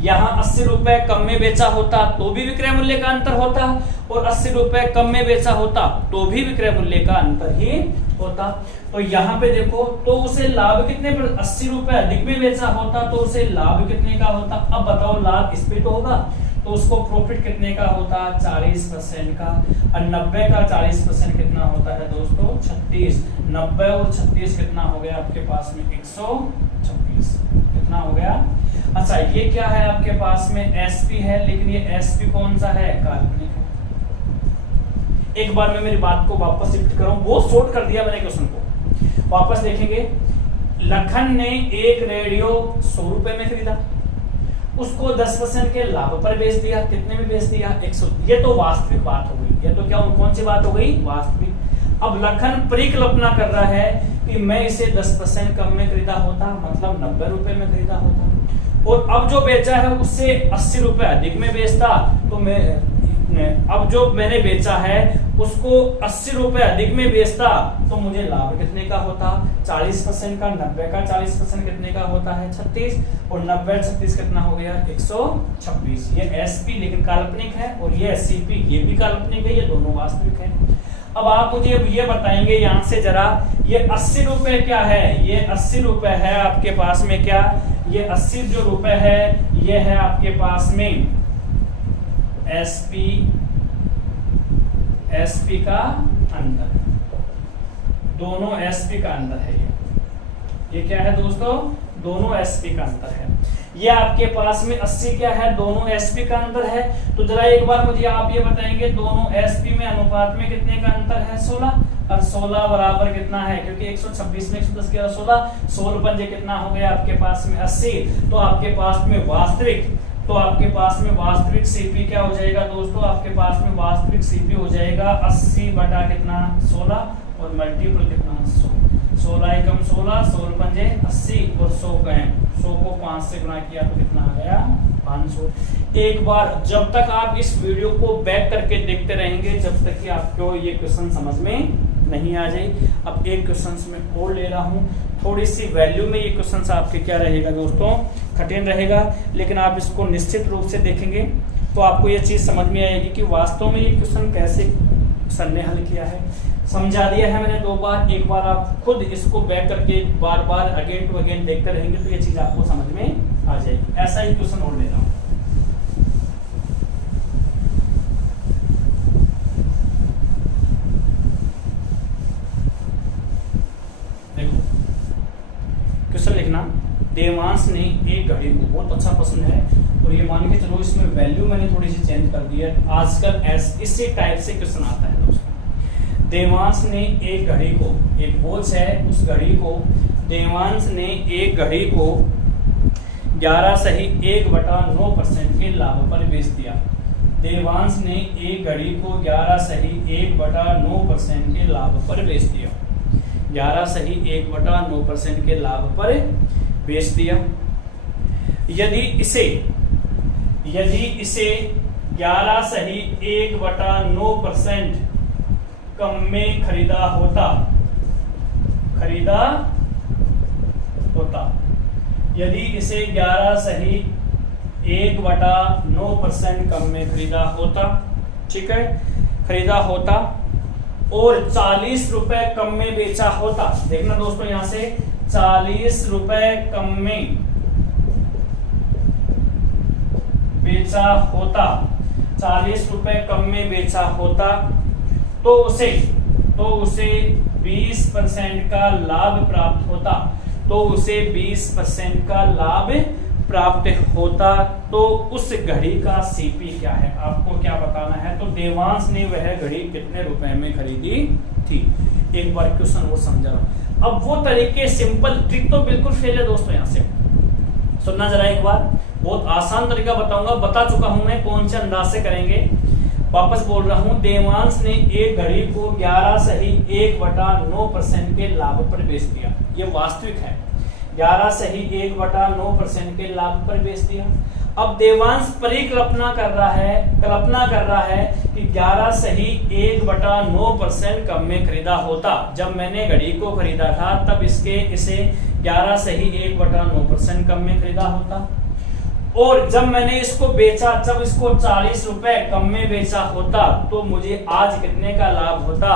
यहाँ 80 रुपए कम में बेचा होता तो भी विक्रय मूल्य का अंतर होता, और 80 रुपए कम में बेचा होता तो भी विक्रय मूल्य का अंतर ही होता। तो यहाँ पे देखो, तो उसे लाभ कितने पर, 80 रुपए अधिक में बेचा होता तो उसे लाभ कितने का होता। अब बताओ लाभ इस पे तो होगा, तो उसको प्रॉफिट कितने का होता, 40% का। और 90 का 40% कितना होता है दोस्तों, 36। 90 और 36 कितना हो गया आपके पास में, 126 कितना हो गया। अच्छा ये क्या है आपके पास में, एसपी है, लेकिन ये एसपी कौन सा है, काल्पनिक है। एक बार मैं मेरी बात को वापस शिफ्ट करूं, बहुत शॉर्ट कर दिया मैंने क्वेश्चन को, वापस देखेंगे। लखन ने एक रेडियो 100 रुपए में खरीदा, उसको 10% के लाभ पर बेच दिया, कितने में बेच दिया, 100। ये तो वास्तविक बात हो गई, ये तो क्या कौन सी बात हो गई, वास्तविक। अब लखन परिकल्पना कर रहा है कि मैं इसे 10% कम में खरीदा होता, मतलब 90 रुपए में खरीदा होता, और अब जो बेचा है उससे 80 रुपए अधिक में बेचता, तो मैं अब जो मैंने बेचा है उसको 80 रुपए अधिक में बेचता तो मुझे लाभ कितने का होता, 40% का। 90 का 40% कितने का होता है, 36, और 90 36 कितना हो गया, 126। ये एसपी लेकिन काल्पनिक है, और ये सीपी ये भी काल्पनिक है, ये दोनों वास्तविक है। अब आप मुझे ये बताएंगे यहाँ से जरा, ये 80 रुपए क्या है, ये 80 रुपए है आपके पास में क्या, ये 80 जो रुपए है ये है आपके पास में एसपी का अंतर, दोनों एसपी का अंतर है। ये क्या है दोस्तों, दोनों एसपी का अंतर है। ये आपके पास में 80 क्या है, दोनों एसपी का अंतर है। तो जरा एक बार मुझे आप ये बताएंगे, दोनों एसपी में अनुपात में कितने का अंतर है, 16, और 16 बराबर कितना है, क्योंकि 126 में 110 के 16, 16 पंजे कितना हो गया आपके पास में 80। तो आपके पास में वास्तविक, तो आपके पास में वास्तविक सीपी क्या हो जाएगा दोस्तों, आपके पास में वास्तविक सीपी हो जाएगा 80 बटा कितना 16, और मल्टीपल कितना 100, 16 एकम 16, 16 पंजे 80, और 100 कहें 100 को 5 से गुणा किया तो कितना आ गया 500। एक बार जब तक आप इस वीडियो को बैक करके देखते रहेंगे, जब तक कि आपको ये क्वेश्चन समझ में नहीं आ जाए। अब एक क्वेश्चन में और ले रहा हूँ, थोड़ी सी वैल्यू में ये क्वेश्चन आपके क्या रहेगा दोस्तों, कठिन रहेगा, लेकिन आप इसको निश्चित रूप से देखेंगे तो आपको ये चीज समझ में आएगी कि वास्तव में ये क्वेश्चन कैसे सर ने हल किया है। समझा दिया है मैंने 2 बार, एक बार आप खुद इसको बैक करके बार बार अगेन टू अगेन देखते रहेंगे तो ये चीज आपको समझ में आ जाएगी। ऐसा ही क्वेश्चन और ले रहा हूँ, देखो क्वेश्चन लिखना। देवांश ने एक घड़ी को, बहुत अच्छा प्रश्न है, और ये मान के चलो इसमें वैल्यू मैंने थोड़ी सी चेंज कर दी है, आजकल इसी टाइप से क्वेश्चन आता है दोस्तों। देवांश ने एक घड़ी को, एक वॉच है, उस घड़ी को देवांश ने एक घड़ी को 11 सही 1/9% के लाभ पर बेच दिया। देवांश ने एक घड़ी को 11 सही 1/9% के लाभ पर बेच दिया, 11 सही 1/9% के लाभ पर बेच दिया। यदि इसे 11 सही 1/9% कम में खरीदा होता, यदि इसे 11 सही 1/9% कम में खरीदा होता, ठीक है, खरीदा होता और 40 रुपए कम में बेचा होता। देखना दोस्तों, यहां से 40 रुपए कम में बेचा होता, 40 रुपए कम में बेचा होता तो उसे 20% का लाभ प्राप्त होता, तो उसे 20% का लाभ प्राप्त होता। तो उस घड़ी का सीपी क्या है, आपको क्या बताना है। तो देवांश ने वह घड़ी कितने रुपए में खरीदी थी। एक बार क्वेश्चन वो समझा रहा हूं। अब वो तरीके सिंपल ट्रिक तो बिल्कुल फेल है दोस्तों, यहां से सुनना जरा एक बार। बहुत आसान तरीका बताऊंगा, बता चुका हूं मैं कौन से अंदाज से करेंगे। वापस बोल रहा हूं, देवांश ने एक घड़ी को 11 सही 1/9% के लाभ पर बेच दिया। ये वास्तविक है, 11 सही 1/9% के लाभ पर बेच दिया। अब देवांश परिकल्पना कर रहा है कि 11 सही 1/9% कम में खरीदा होता। जब मैंने घड़ी को खरीदा था तब इसे 11 सही 1/9% कम में खरीदा होता और जब मैंने इसको बेचा, जब इसको 40 रुपए कम में बेचा होता तो मुझे आज कितने का लाभ होता,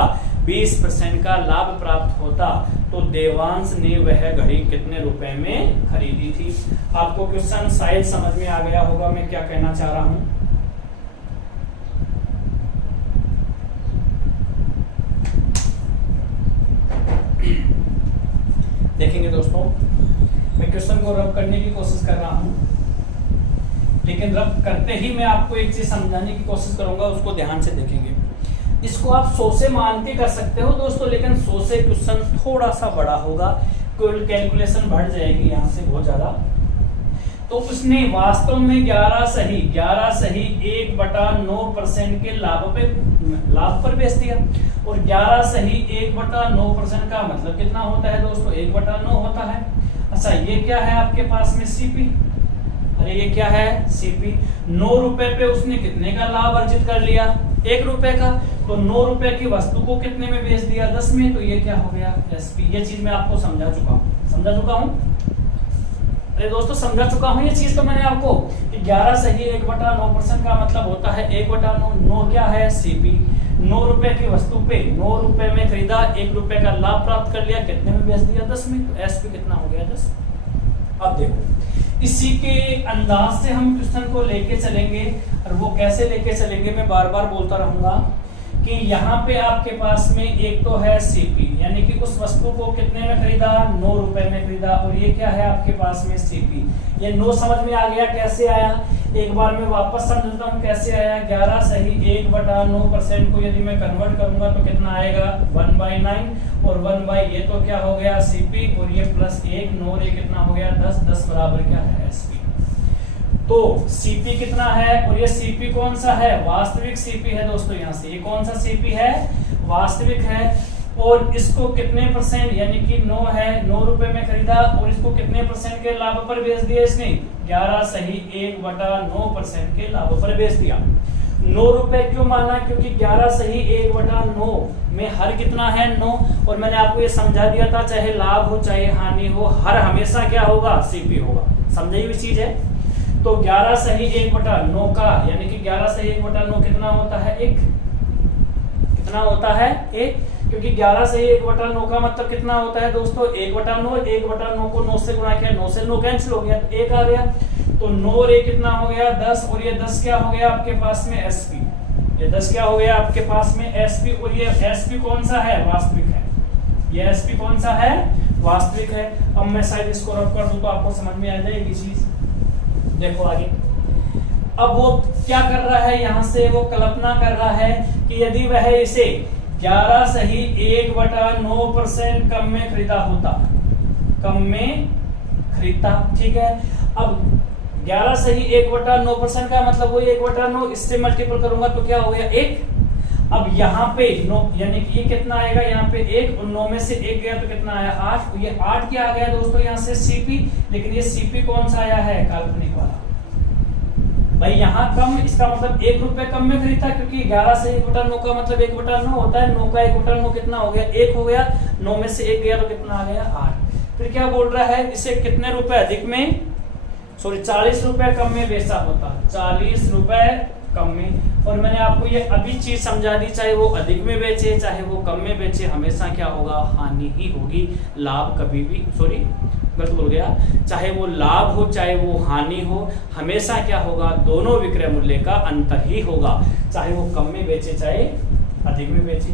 20% का लाभ प्राप्त होता। तो देवांश ने वह घड़ी कितने रुपए में खरीदी थी। आपको क्वेश्चन शायद समझ में आ गया होगा मैं क्या कहना चाह रहा हूं। देखेंगे दोस्तों, मैं क्वेश्चन को रब करने की कोशिश कर रहा हूं, लेकिन रब करते ही मैं आपको एक चीज समझाने की कोशिश करूंगा, उसको ध्यान से देखेंगे। इसको आप 100 से मान के कर सकते हो दोस्तों, लेकिन 100 से क्वेश्चन थोड़ा सा बड़ा होगा, कैलकुलेशन बढ़ जाएगी यहाँ से बहुत ज्यादा। तो उसने वास्तव में 11 सही 1/9% के लाभ पर बेच दिया और 11 सही 1/9% का मतलब कितना होता है दोस्तों, 1/9 होता है। अच्छा, ये क्या है आपके पास में सीपी, अरे ये क्या है सीपी। 9 रुपए पे उसने कितने का लाभ अर्जित कर लिया, 1 रुपए का। तो 9 रुपए की वस्तु को कितने में बेच दिया, 10 में। तो ये क्या हो गया, एसपी। ये चीज मैं आपको समझा चुका हूँ। अरे दोस्तों समझा चुका हूँ ये चीज तो मैंने आपको कि 11 सही 1/9% का मतलब होता है 1/9। 9 क्या है, सीपी। 9 रुपए की वस्तु पे 9 रुपए में खरीदा, 1 रुपए का लाभ प्राप्त कर लिया, कितने में बेच दिया, 10 में। तो एसपी कितना हो गया, 10। अब देखो, इसी के अंदाज से हम क्वेश्चन को लेके चलेंगे और वो कैसे लेके चलेंगे मैं बार बार बोलता रहूंगा कि यहाँ पे आपके पास में एक तो है सीपी, यानी कि उस वस्तु को कितने में खरीदा, 9 रुपए में खरीदा और ये क्या है आपके पास में सीपी। ये 9 समझ में आ गया कैसे आया, एक बार मैं वापस समझता हूँ कैसे आया। 11 सही 1/9% को यदि मैं कन्वर्ट करूंगा तो कितना आएगा, 1/9 और 1 ये तो क्या हो गया सीपी और ये प्लस 1 9 ये कितना हो गया 10। 10 बराबर क्या है एसपी। तो सीपी कितना है और ये सीपी कौन सा है, वास्तविक सीपी है दोस्तों। यहाँ से ये कौन सा सीपी है, वास्तविक है। और इसको कितने परसेंट, यानी कि 9 है, 9 रुपए में खरीदा और इसको कितने परसेंट के लाभ पर बेच दिया इसने, 11 सही 1/9% के लाभ पर बेच दिया। 9 रुपए क्यों माना, क्योंकि 11 सही 1/9 में हर कितना है 9। और मैंने आपको ये समझा दिया था चाहे लाभ हो चाहे हानि हो, हर हमेशा क्या होगा, सीपी होगा। समझी हुई चीज है। तो 11 सही 1/9 का, यानी कि 11 सही 1/9 कितना होता है, 1। कितना होता है, 1। क्योंकि 11 सही 1/9 का मतलब कितना होता है दोस्तों, 1/9। 1/9 को 9 से गुणा किया, 9 से 9 कैंसिल हो गया तो 1 आ गया। तो 9 और 1 कितना हो गया, 10 और ये 10 क्या हो गया आपके पास में एसपी। ये 10 क्या हो गया आपके पास में एसपी और ये एसपी कौन सा है, वास्तविक है। ये एसपी कौन सा है, वास्तविक है। अब मैं शायद इसको रब कर दूं तो आपको समझ में आ जाएगी चीज। देखो आगे, अब वो क्या कर रहा है, यहां से वो कल्पना कर रहा है कि यदि वह इसे 11 सही 1/9% कम में खरीदा होता, कम में खरीदता, ठीक है। अब 11 सही 1/9% का मतलब वो 1/9, इससे मल्टीपल करूंगा तो क्या हो गया, 1। अब यहाँ पे 9 यानी कि ये कितना आएगा, यहाँ पे 1 और 9 में से 1 गया तो कितना आया, 8। ये 8 क्या आ गया दोस्तों यहाँ से सीपी, लेकिन ये सीपी कौन सा आया है, काल्पनिक वाला। भाई यहाँ कम, इसका मतलब 1 रुपए कम में खरीदा, क्योंकि 11 से 1/9 का मतलब 1/9 होता है। 9 का 1/9 कितना हो गया? 1 हो गया। 9 में से 1 गया तो कितना आ गया? 8। फिर क्या बोल रहा है, इसे कितने रुपए अधिक में, सॉरी 40 रुपए कम में बेचा होता, 40 रुपए कम में। और मैंने आपको ये अभी चीज समझा दी, चाहे वो अधिक में बेचे चाहे वो कम में बेचे, हमेशा क्या होगा? हानि ही होगी। लाभ कभी भी, सॉरी गलत बोल गया, चाहे वो लाभ हो चाहे वो हानि हो, हमेशा क्या होगा? दोनों विक्रय मूल्य का अंतर ही होगा, चाहे वो कम में बेचे चाहे अधिक में बेचे।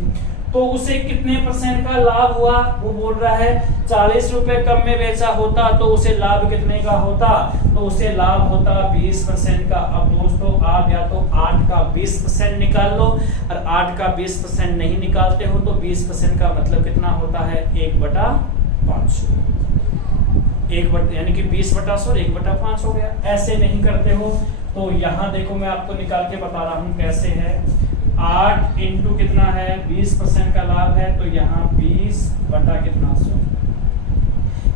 तो उसे कितने % का लाभ हुआ? वो बोल रहा है 40 रुपए कम में बेचा होता तो उसे लाभ कितने का होता? तो उसे लाभ होता 20% का। अब दोस्तों आप या तो 8 का 20% निकाल लो, और 8 का 20% नहीं निकालते हो तो 20% का मतलब कितना होता है? 1/5। यानी कि 1/5 हो गया। ऐसे नहीं करते हो तो यहाँ देखो मैं आपको निकाल के बता रहा हूँ कैसे है। 8 इंटू कितना है? 20% का लाभ है, तो यहाँ 20 बटा कितना 100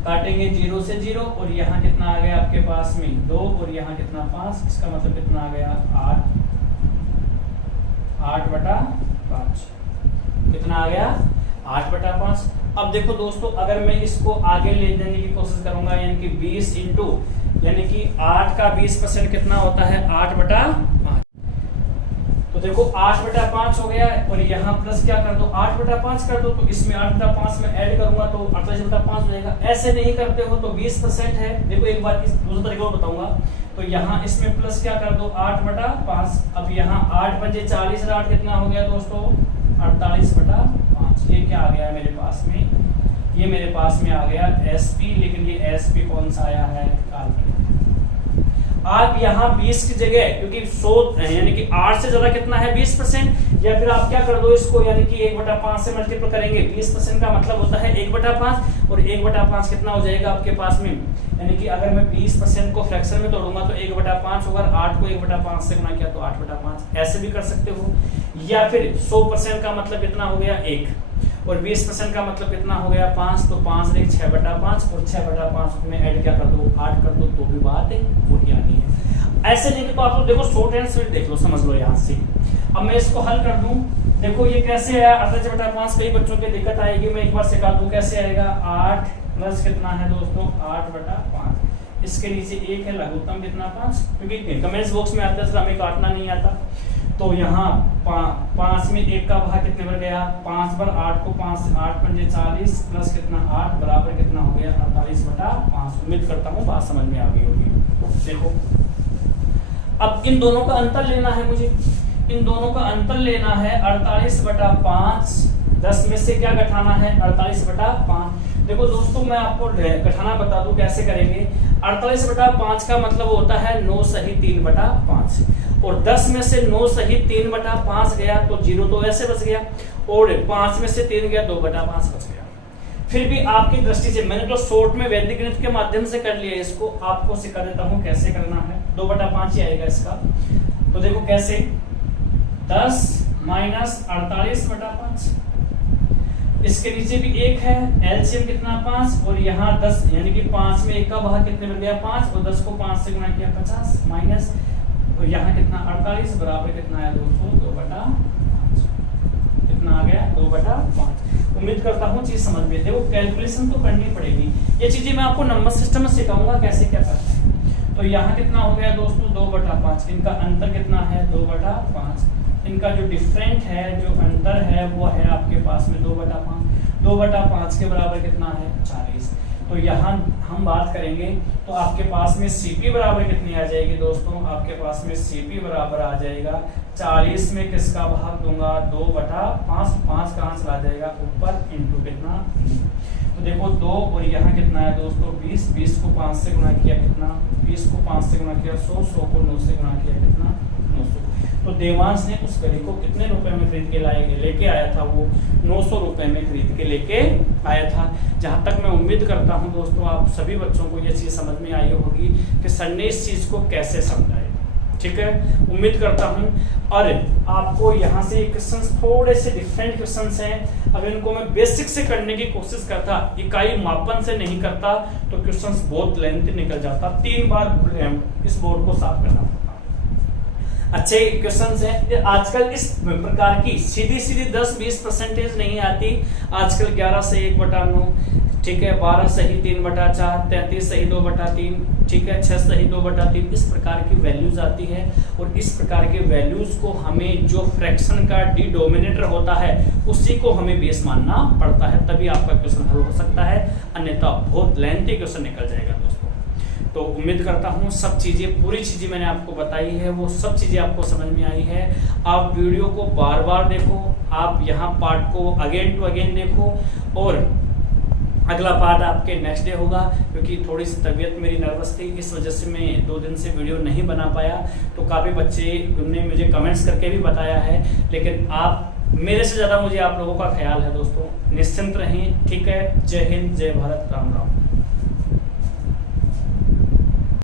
काटेंगे 0 से 0, और यहाँ कितना आ गया आपके पास में 2, और यहाँ कितना 5, इसका मतलब कितना आ गया? 8/5 कितना आ गया? 8/5। अब देखो दोस्तों, अगर मैं इसको आगे ले जाने की कोशिश करूंगा, यानी कि 20 इंटू, यानी कि 8 का 20% कितना होता है? 8/5। तो देखो 8/5 हो गया, और यहाँ प्लस क्या कर दो? 8/5 कर दो, तो इसमें 8/5 में ऐड करूंगा तो 48/5 हो जाएगा। ऐसे नहीं करते हो तो 20% है। देखो एक बार इस दूसरे तरीके को बताऊंगा, तो यहाँ इसमें प्लस क्या कर दो? 8/5। अब यहाँ 8 बजे 40 और 8 कितना हो गया दोस्तों? 48/5। ये क्या आ गया है मेरे पास में? ये मेरे पास में आ गया SP, लेकिन ये SP कौन सा आया है? काल्पनिक। आप यहाँ 20 की जगह, क्योंकि 100 यानी कि 8 से ज्यादा कितना है? 20%, या फिर आप क्या कर दो इसको, यानी कि 1/5 से मल्टीप्लाई करेंगे। 20% का मतलब होता है 1/5, और 1/5 कितना हो जाएगा आपके पास में? यानी कि अगर मैं 20% को फ्रैक्शन में तोड़ूंगा तो 1/5 होगा। 8 को 1/5 से गुना किया तो 8/5। ऐसे भी कर सकते हो, या फिर 100% का मतलब कितना हो गया? 1, और 20% का मतलब कितना हो गया? 5। तो 5 ने 6/5, और 6/5 में ऐड क्या कर दो? 8 कर दो, तो भी बात है वही आनी है। ऐसे नहीं तो आप लोग देखो शॉर्ट एंड स्वीट देख लो, समझ लो यहाँ से। अब मैं इसको हल कर दूं, देखो ये कैसे आया? 48/5। कई बच्चों की दिक्कत आएगी, मैं एक बार सिखा दूं कैसे आएगा। 8 प्लस कितना है दोस्तों? 8/5। इसके नीचे 1 है, लघुत्तम कितना? 5, क्योंकि कमेंट्स बॉक्स में आता है हमें काटना नहीं आता। तो यहाँ 5 में 1 का भाग कितने पर गया? 5 पर 8 को 5 से 8 पंजे 40 प्लस कितना 8 बराबर कितना हो गया? 48/5। उम्मीद करता हूँ बात समझ में आ गई होगी। देखो अब इन दोनों का अंतर लेना है मुझे, इन दोनों का अंतर लेना है 48/5। 10 में से क्या घटाना है? 48/5। देखो दोस्तों मैं आपको घटाना बता दूं कैसे करेंगे। 48/5 का मतलब होता है 9 सही 3/5, और 10 में से 9 सही 3/5 गया तो 0 तो ऐसे बच गया, और 5 में से 3 गया 2/5 बच गया। फिर भी आपकी दृष्टि से मैंने तो शॉर्ट में वैदिक गणित के माध्यम से कर लिया, इसको आपको सिखा देता हूं कैसे करना है। 2/5 ही आएगा इसका। तो देखो कैसे, 10 माइनस 48/5, इसके नीचे भी 1 है, एलसीएम कितना 5, और यहाँ 10 यानी कि 5 में 1 का भाग कितने बन गया? 5, और 10 को 5 से गुणा किया 50 माइनस, और यहाँ कितना 48 बराबर कितना आया दोस्तों? 2/5। कितना आ गया? 2/5। उम्मीद करता हूँ चीज समझ में। देखो कैलकुलेशन तो करनी पड़ेगी, ये चीजें मैं आपको नंबर सिस्टम में सिखाऊंगा कैसे क्या करते हैं। तो यहाँ कितना हो गया दोस्तों? 2/5। इनका अंतर कितना है? 2/5। इनका जो डिफरेंट है, जो अंतर है वो है आपके पास में 2/5। 2/5 के बराबर कितना है? 40। तो यहाँ हम बात करेंगे तो आपके पास में CP बराबर कितनी आ जाएगी दोस्तों? आपके पास में CP बराबर आ जाएगा 40 में किसका भाग दूंगा? 2/5। 5 कहाँ चला जाएगा? ऊपर, इंटू कितना? तो देखो 2, और यहाँ कितना है दोस्तों? 20। 20 को 5 से गुणा किया कितना? 20 को 5 से गुणा किया 100। 100 को 9 से गुणा किया कितना? 900। तो देवांश ने उस घड़ी को कितने रुपए में खरीद के लेके आया था? वो 900 रुपए में खरीद के लेके आया था। जहां तक मैं उम्मीद करता हूं दोस्तों आप सभी बच्चों को ये चीज समझ में आई होगी कि सर ने इस चीज को कैसे समझाया। ठीक है, उम्मीद करता हूं। और आपको यहाँ से क्वेश्चंस थोड़े से डिफरेंट क्वेश्चंस हैं। अगर इनको मैं बेसिक से करने की कोशिश करता, इकाई मापन से नहीं करता, तो क्वेश्चंस बहुत लेंथी निकल जाता। 3 बार इस बोर्ड को साफ करना पड़ता। अच्छे क्वेश्चंस हैं। आजकल इस प्रकार की सीधी सीधी 10-20% नहीं आती। आजकल 11 सही 1/9, ठीक है, 12 सही 3/4, 33 सही 2/3, ठीक है, 6 सही 2/3, इस प्रकार की वैल्यूज आती है। और इस प्रकार के वैल्यूज को हमें जो फ्रैक्शन का डिनोमिनेटर होता है उसी को हमें बेस मानना पड़ता है, तभी आपका क्वेश्चन हल हो सकता है, अन्यथा बहुत लेंथी क्वेश्चन निकल जाएगा दोस्तों। तो उम्मीद करता हूँ सब चीजें, पूरी चीजें मैंने आपको बताई है, वो सब चीजें आपको समझ में आई है। आप वीडियो को बार बार देखो, आप यहाँ पार्ट को अगेन टू अगेन देखो, और अगला पार्ट आपके नेक्स्ट डे होगा। क्योंकि थोड़ी सी तबीयत मेरी नर्वस थी, इस वजह से मैं 2 दिन से वीडियो नहीं बना पाया। तो काफ़ी बच्चे ने मुझे कमेंट्स करके भी बताया है, लेकिन आप मेरे से ज़्यादा मुझे आप लोगों का ख्याल है दोस्तों। निश्चिंत रहें, ठीक है। जय हिंद, जय भारत, राम राम।